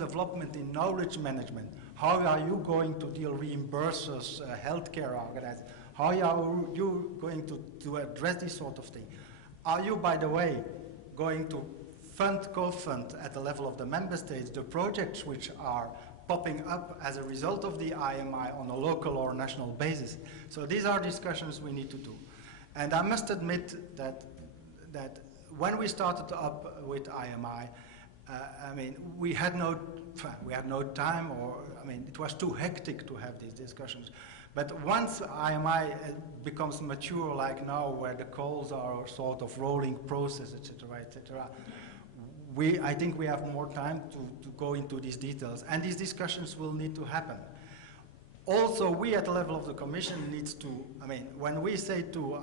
development in knowledge management. How are you going to deal reimbursers, healthcare organizers? How are you going to address this sort of thing? Are you, by the way, going to co-fund at the level of the member states the projects which are popping up as a result of the IMI on a local or national basis? So these are discussions we need to do. And I must admit that when we started up with IMI, I mean, we had no time, or I mean, it was too hectic to have these discussions. But once IMI becomes mature, like now, where the calls are sort of rolling process, etc., I think we have more time to go into these details, and these discussions will need to happen. Also, we at the level of the Commission needs to, I mean, when we say to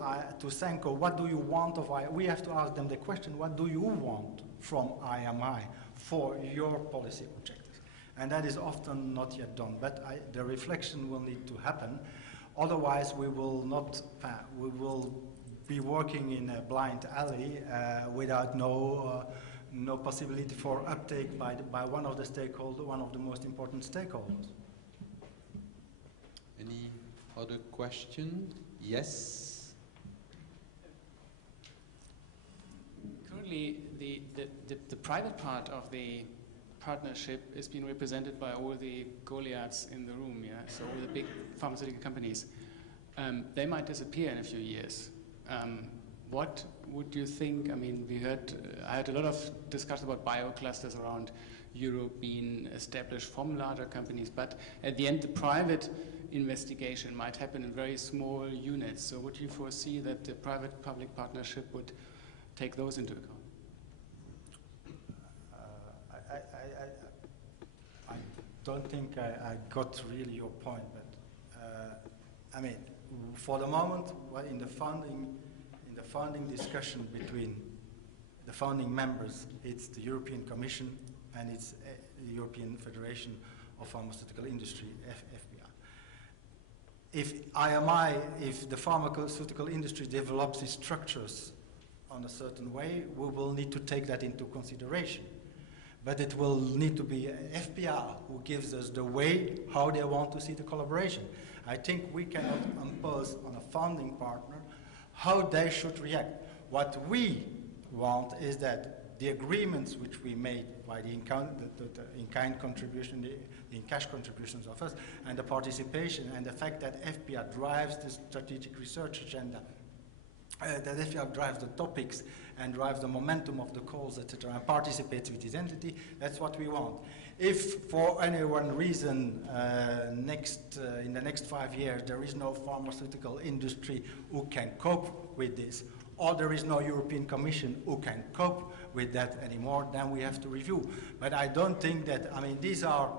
Senko, what do you want of IMI, we have to ask them the question, what do you want from IMI for your policy objectives? And that is often not yet done, but the reflection will need to happen. Otherwise, we will not, we will be working in a blind alley without no possibility for uptake by one of the stakeholders, one of the most important stakeholders. Any other question? Yes? Currently, the private part of the partnership is being represented by all the Goliaths in the room, yeah? So all the big pharmaceutical companies. They might disappear in a few years. What would you think? I mean, I heard a lot of discussion about bioclusters around Europe being established from larger companies, but at the end, the private investigation might happen in very small units. So would you foresee that the private-public partnership would take those into account? I don't think I got really your point, but I mean, for the moment, in the founding discussion between the founding members, it's the European Commission and it's the European Federation of Pharmaceutical Industry, EFPIA. If the pharmaceutical industry develops its structures on a certain way, we will need to take that into consideration. But it will need to be EFPIA who gives us the way how they want to see the collaboration. I think we cannot impose on a founding partner how they should react. What we want is that the agreements which we made by the in-kind contribution, the in-cash contributions of us, and the participation, and the fact that EFPIA drives the strategic research agenda, that EFPIA drives the topics and drives the momentum of the calls, etc., and participates with this entity, that's what we want. If for any one reason in the next 5 years there is no pharmaceutical industry who can cope with this, or there is no European Commission who can cope with that anymore, then we have to review. But I don't think that, I mean, these are,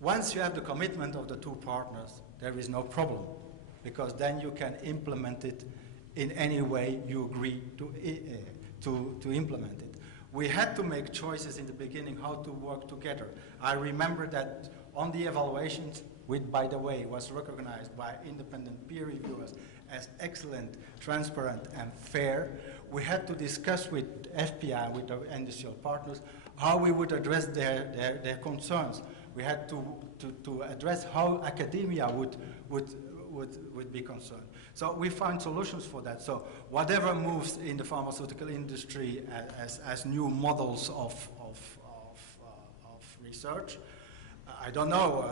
once you have the commitment of the two partners, there is no problem, because then you can implement it in any way you agree to implement it. We had to make choices in the beginning how to work together. I remember that on the evaluations, which, by the way, was recognized by independent peer reviewers as excellent, transparent, and fair, we had to discuss with EFPIA, with the industrial partners, how we would address their concerns. We had to address how academia would be concerned. So we found solutions for that. So whatever moves in the pharmaceutical industry as new models of research, I don't know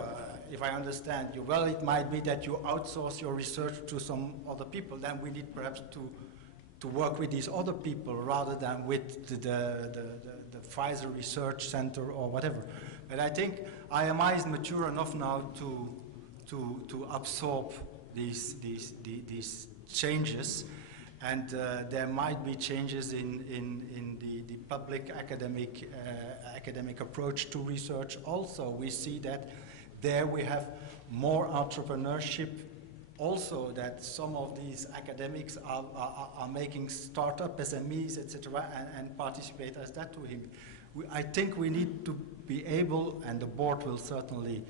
if I understand you well. It might be that you outsource your research to some other people. Then we need perhaps to work with these other people rather than with the Pfizer Research Center or whatever. But I think IMI is mature enough now to absorb these changes, and there might be changes in the public academic approach to research also. We see that there we have more entrepreneurship also, that some of these academics are making startup SMEs, etc., and participate as that to him. I think we need to be able, and the board will certainly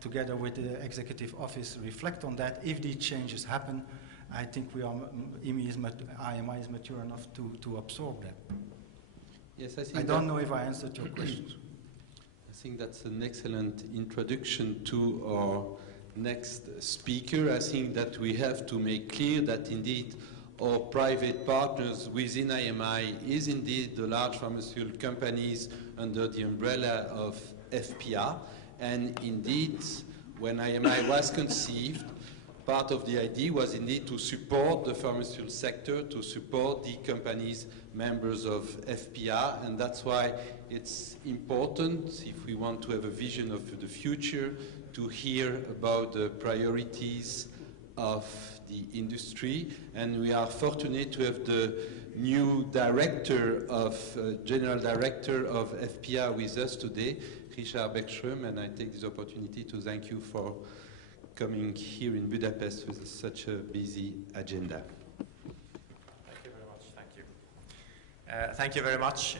together with the executive office reflect on that. If these changes happen, I think IMI is mature enough to absorb that. Yes, I don't know if I answered your questions. think that's an excellent introduction to our next speaker. I think that we have to make clear that indeed our private partners within IMI is indeed the large pharmaceutical companies under the umbrella of EFPIA. And indeed, when IMI was conceived, part of the idea was indeed to support the pharmaceutical sector, to support the companies members of EFPIA, and that's why it's important, if we want to have a vision of the future, to hear about the priorities of the industry. And we are fortunate to have the new General Director of EFPIA with us today, Richard Bergström, and I take this opportunity to thank you for coming here in Budapest with such a busy agenda. Thank you very much. Thank you. Thank you very much.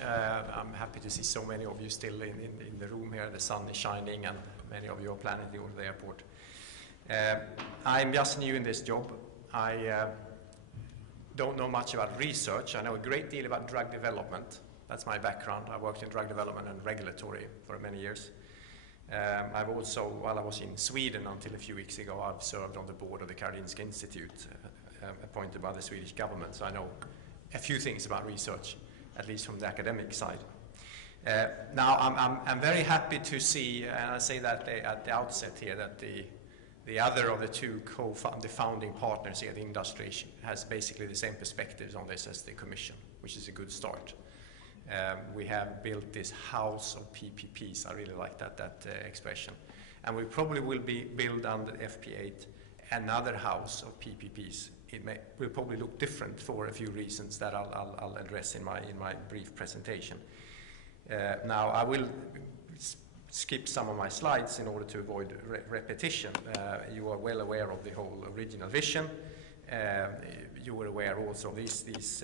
I'm happy to see so many of you still in the room here. The sun is shining and many of you are planning to go to the airport. I'm just new in this job. I don't know much about research. I know a great deal about drug development. That's my background. I worked in drug development and regulatory for many years. I've also, while I was in Sweden until a few weeks ago, I've served on the board of the Karolinska Institute, appointed by the Swedish government, so I know a few things about research, at least from the academic side. Now, I'm very happy to see, and I say that at the outset here, that the other of the two the founding partners here, the industry, has basically the same perspectives on this as the Commission, which is a good start. We have built this house of PPPs. I really like that expression. And we probably will build under FP8 another house of PPPs. It will probably look different for a few reasons that I'll address in my brief presentation. Now, I will skip some of my slides in order to avoid repetition. You are well aware of the whole original vision. You were aware also of these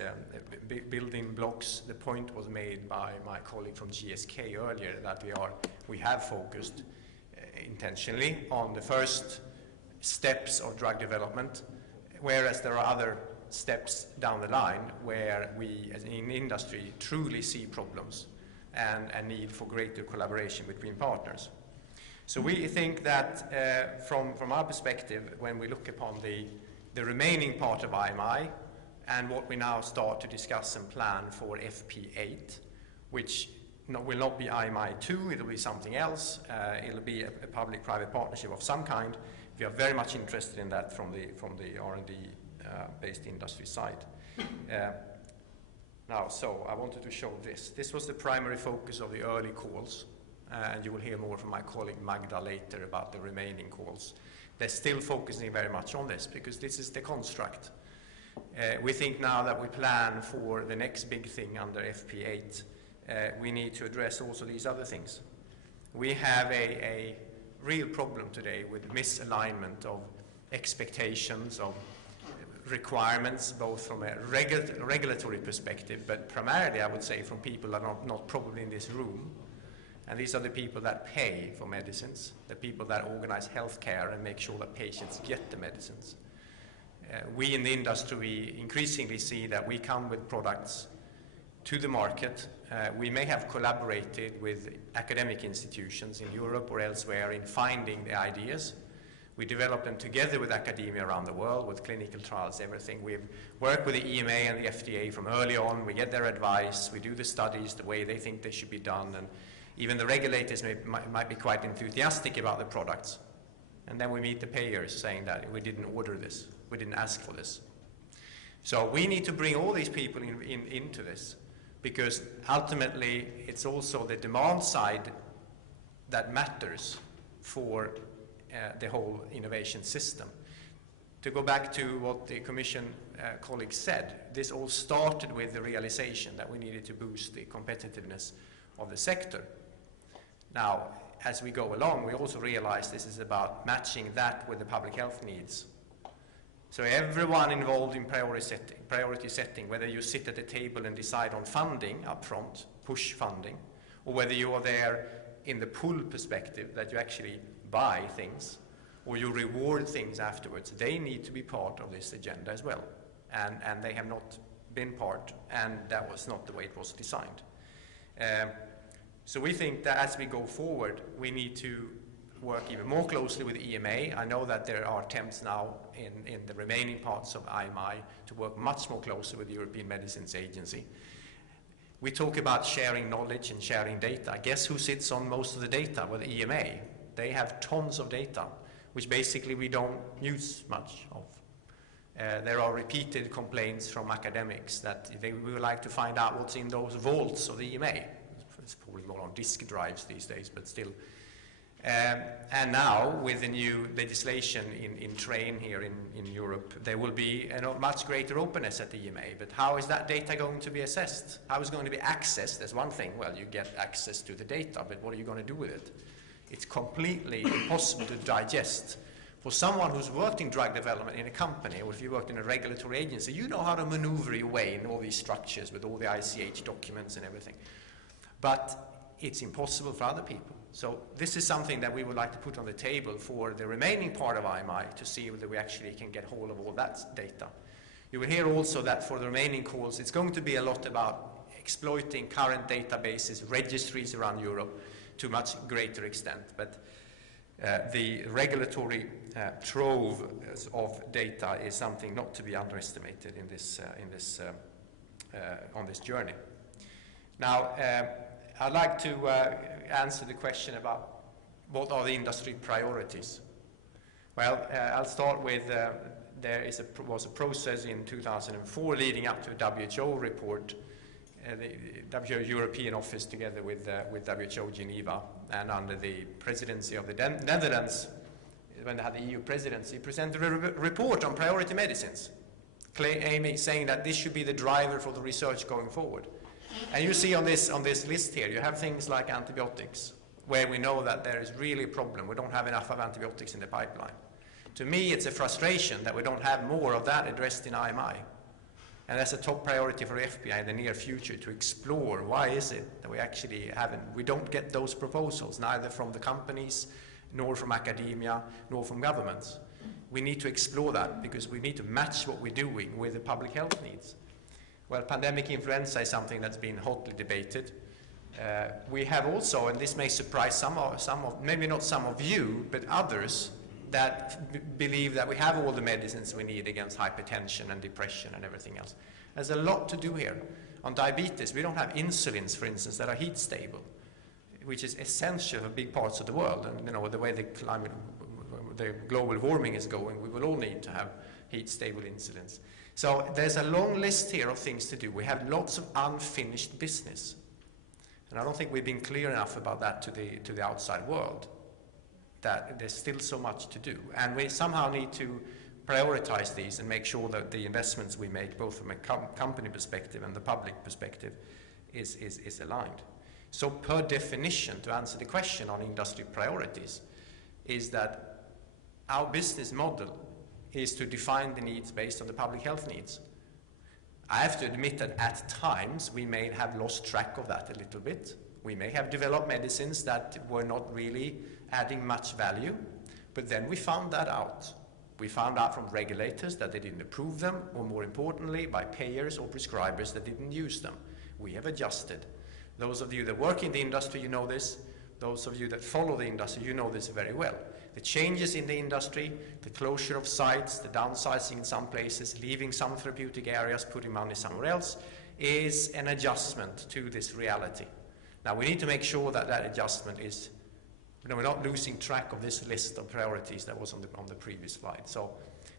building blocks. The point was made by my colleague from GSK earlier that we have focused intentionally on the first steps of drug development, whereas there are other steps down the line where we as in industry truly see problems and a need for greater collaboration between partners. So we think that from our perspective, when we look upon the remaining part of IMI and what we now start to discuss and plan for FP8, which will not be IMI 2, it'll be something else. It'll be a public-private partnership of some kind. We are very much interested in that from the R&D based industry side. Now, so I wanted to show this. This was the primary focus of the early calls, and you will hear more from my colleague Magda later about the remaining calls. They're still focusing very much on this because this is the construct. We think now that we plan for the next big thing under FP8, we need to address also these other things. We have a real problem today with misalignment of expectations, of requirements, both from a regulatory perspective, but primarily I would say from people that are not probably in this room. And these are the people that pay for medicines, the people that organize healthcare and make sure that patients get the medicines. We in the industry increasingly see that we come with products to the market. We may have collaborated with academic institutions in Europe or elsewhere in finding the ideas. We develop them together with academia around the world, with clinical trials, everything. We've worked with the EMA and the FDA from early on. We get their advice. We do the studies the way they think they should be done. And even the regulators might be quite enthusiastic about the products. And then we meet the payers saying that we didn't order this. We didn't ask for this. So we need to bring all these people into this, because ultimately it's also the demand side that matters for the whole innovation system. To go back to what the Commission colleagues said, this all started with the realization that we needed to boost the competitiveness of the sector. Now, as we go along, we also realize this is about matching that with the public health needs. So everyone involved in priority setting, whether you sit at the table and decide on funding up front, push funding, or whether you are there in the pull perspective, that you actually buy things, or you reward things afterwards, they need to be part of this agenda as well. And they have not been part, and that was not the way it was designed. So we think that as we go forward, we need to work even more closely with EMA. I know that there are attempts now in the remaining parts of IMI to work much more closely with the European Medicines Agency. We talk about sharing knowledge and sharing data. Guess who sits on most of the data? Well, the EMA. They have tons of data, which basically we don't use much of. There are repeated complaints from academics that we would like to find out what's in those vaults of the EMA. It's probably more on disk drives these days, but still. And now, with the new legislation in train here in Europe, there will be a much greater openness at the EMA. But how is that data going to be assessed? How is it going to be accessed? There's one thing, well, you get access to the data, but what are you going to do with it? It's completely impossible to digest. For someone who's worked in drug development in a company, or if you worked in a regulatory agency, you know how to maneuver your way in all these structures with all the ICH documents and everything. But it's impossible for other people. So this is something that we would like to put on the table for the remaining part of IMI to see whether we actually can get hold of all that data. You will hear also that for the remaining calls, it's going to be a lot about exploiting current databases, registries around Europe to a much greater extent. But the regulatory trove of data is something not to be underestimated in this, on this journey. Now, I'd like to answer the question about what are the industry priorities. Well, I'll start with there was a process in 2004 leading up to a WHO report, the WHO European office together with WHO Geneva, and under the presidency of the Netherlands, when they had the EU presidency, presented a report on priority medicines, saying that this should be the driver for the research going forward. And you see on this list here, you have things like antibiotics, where we know that there is really a problem. We don't have enough of antibiotics in the pipeline. To me, it's a frustration that we don't have more of that addressed in IMI. And that's a top priority for EFPIA in the near future, to explore why is it that we don't get those proposals, neither from the companies, nor from academia, nor from governments. We need to explore that, because we need to match what we're doing with the public health needs. Well, pandemic influenza is something that's been hotly debated. We have also, and this may surprise some of, maybe not some of you, but others, that believe that we have all the medicines we need against hypertension and depression and everything else. There's a lot to do here. On diabetes, we don't have insulins, for instance, that are heat stable, which is essential for big parts of the world. And you know, the way the climate, the global warming is going, we will all need to have heat stable insulins. So there's a long list here of things to do. We have lots of unfinished business. And I don't think we've been clear enough about that to the outside world, that there's still so much to do. And we somehow need to prioritize these and make sure that the investments we make, both from a company perspective and the public perspective, is aligned. So per definition, to answer the question on industry priorities, is that our business model is to define the needs based on the public health needs. I have to admit that at times we may have lost track of that a little bit. We may have developed medicines that were not really adding much value, but then we found that out. We found out from regulators that they didn't approve them, or more importantly, by payers or prescribers that didn't use them. We have adjusted. Those of you that work in the industry, you know this. Those of you that follow the industry, you know this very well. The changes in the industry, the closure of sites, the downsizing in some places, leaving some therapeutic areas, putting money somewhere else, is an adjustment to this reality. Now, we need to make sure that that adjustment is, we're not losing track of this list of priorities that was on the previous slide. So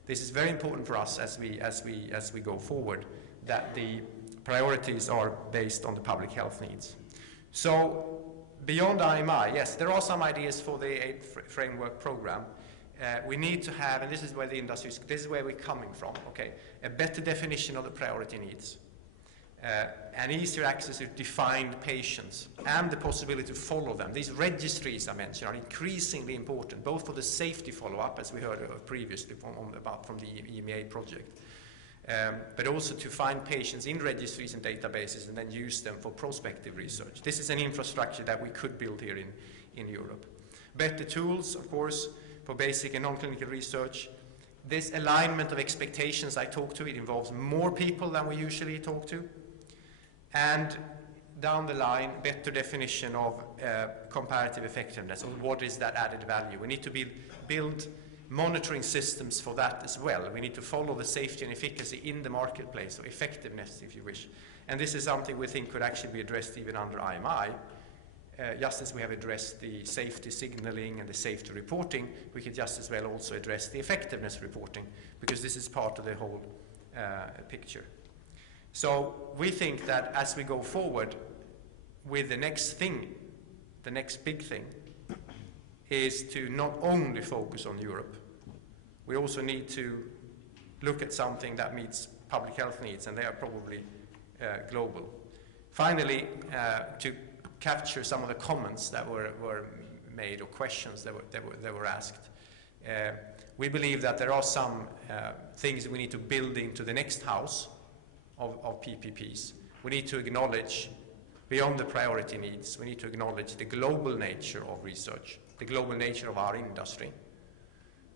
this is very important for us as we go forward, that the priorities are based on the public health needs. So beyond IMI, yes, there are some ideas for the 8 framework program. We need to have, and this is where the industry is, this is where we're coming from, okay, a better definition of the priority needs. And easier access to defined patients, and the possibility to follow them. These registries I mentioned are increasingly important, both for the safety follow-up, as we heard previously from the EMA project, but also to find patients in registries and databases and then use them for prospective research. This is an infrastructure that we could build here in Europe. Better tools, of course, for basic and non-clinical research. This alignment of expectations I talked to, it involves more people than we usually talk to. And down the line, better definition of comparative effectiveness, or what is that added value. We need to build monitoring systems for that as well. We need to follow the safety and efficacy in the marketplace, or effectiveness, if you wish. And this is something we think could actually be addressed even under IMI. Just as we have addressed the safety signaling and the safety reporting, we could just as well also address the effectiveness reporting, because this is part of the whole picture. So we think that as we go forward with the next thing, the next big thing, is to not only focus on Europe. We also need to look at something that meets public health needs, and they are probably global. Finally, to capture some of the comments that were made, or questions that were asked. We believe that there are some things we need to build into the next house of PPPs. We need to acknowledge, beyond the priority needs, we need to acknowledge the global nature of research, the global nature of our industry,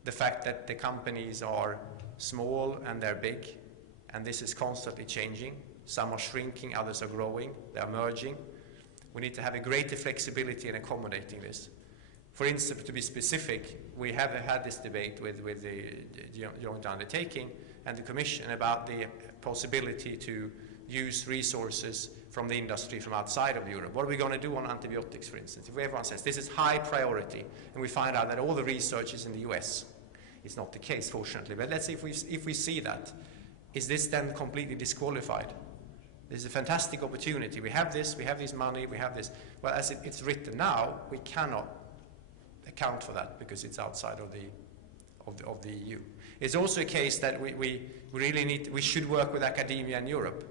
the fact that the companies are small and they're big, and this is constantly changing. Some are shrinking, others are growing, they're merging. We need to have a greater flexibility in accommodating this. For instance, to be specific, we have had this debate with the joint undertaking and the Commission about the possibility to use resources from the industry from outside of Europe. What are we going to do on antibiotics, for instance? If everyone says this is high priority, and we find out that all the research is in the US, it's not the case, fortunately. But let's see if we see that. Is this then completely disqualified? This is a fantastic opportunity. We have this money, we have this. Well, as it's written now, we cannot account for that because it's outside of the EU. It's also a case that we really we should work with academia in Europe.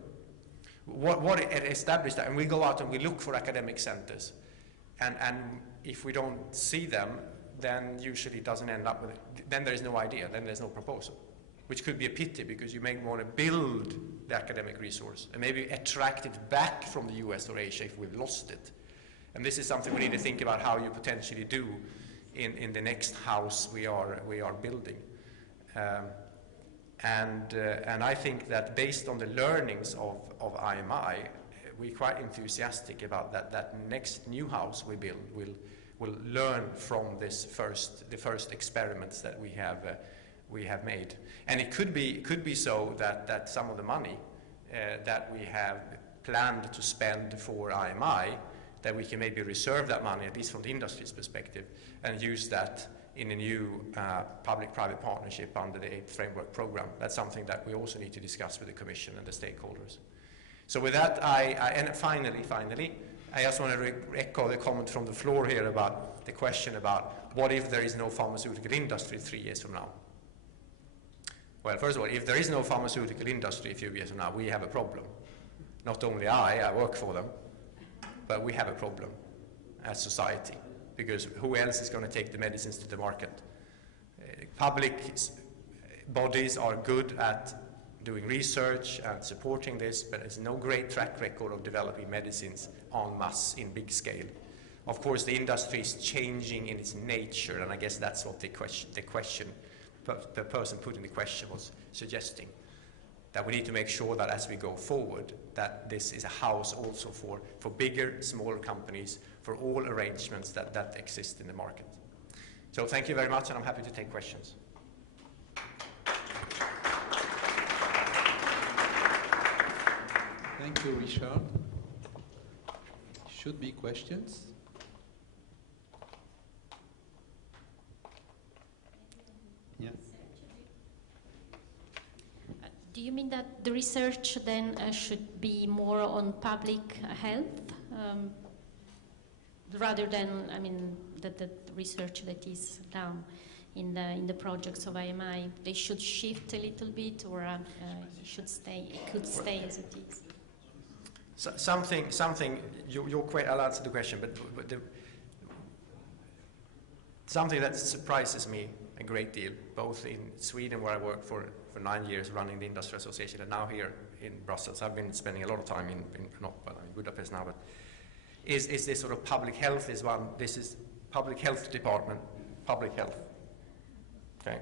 What established that, and we go out and we look for academic centers, and if we don't see them, then usually it doesn't end up with it. Then there is no idea, then there's no proposal, which could be a pity, because you may want to build the academic resource and maybe attract it back from the US or Asia if we've lost it. And this is something we need to think about how you potentially do in the next house we are building. And I think that based on the learnings of IMI, we're quite enthusiastic about that next new house we build will learn from the first experiments that we have made. And it could be so that some of the money that we have planned to spend for IMI, that we can maybe reserve that money, at least from the industry's perspective, and use that in a new public-private partnership under the 8th Framework Programme. That's something that we also need to discuss with the Commission and the stakeholders. So with that, and finally, I just want to echo the comment from the floor here about the question about what if there is no pharmaceutical industry 3 years from now? Well, first of all, if there is no pharmaceutical industry a few years from now, we have a problem. Not only I work for them, but we have a problem as society, because who else is going to take the medicines to the market? Public bodies are good at doing research and supporting this, but there's no great track record of developing medicines en masse in big scale. Of course, the industry is changing in its nature, and I guess that's what the person putting the question was suggesting, that we need to make sure that as we go forward, that this is a house also for bigger, smaller companies, for all arrangements that exist in the market. So thank you very much, and I'm happy to take questions. Thank you, Richard. Should be questions. Yeah. Do you mean that the research then should be more on public health rather than, I mean, the research that is done in the projects of IMI? They should shift a little bit, or it could stay as it is? So I'll answer the question, but something that surprises me a great deal, both in Sweden, where I worked for 9 years running the Industry Association, and now here in Brussels. I've been spending a lot of time in Budapest now, but is this sort of public health is one. This is public health department, public health. Okay.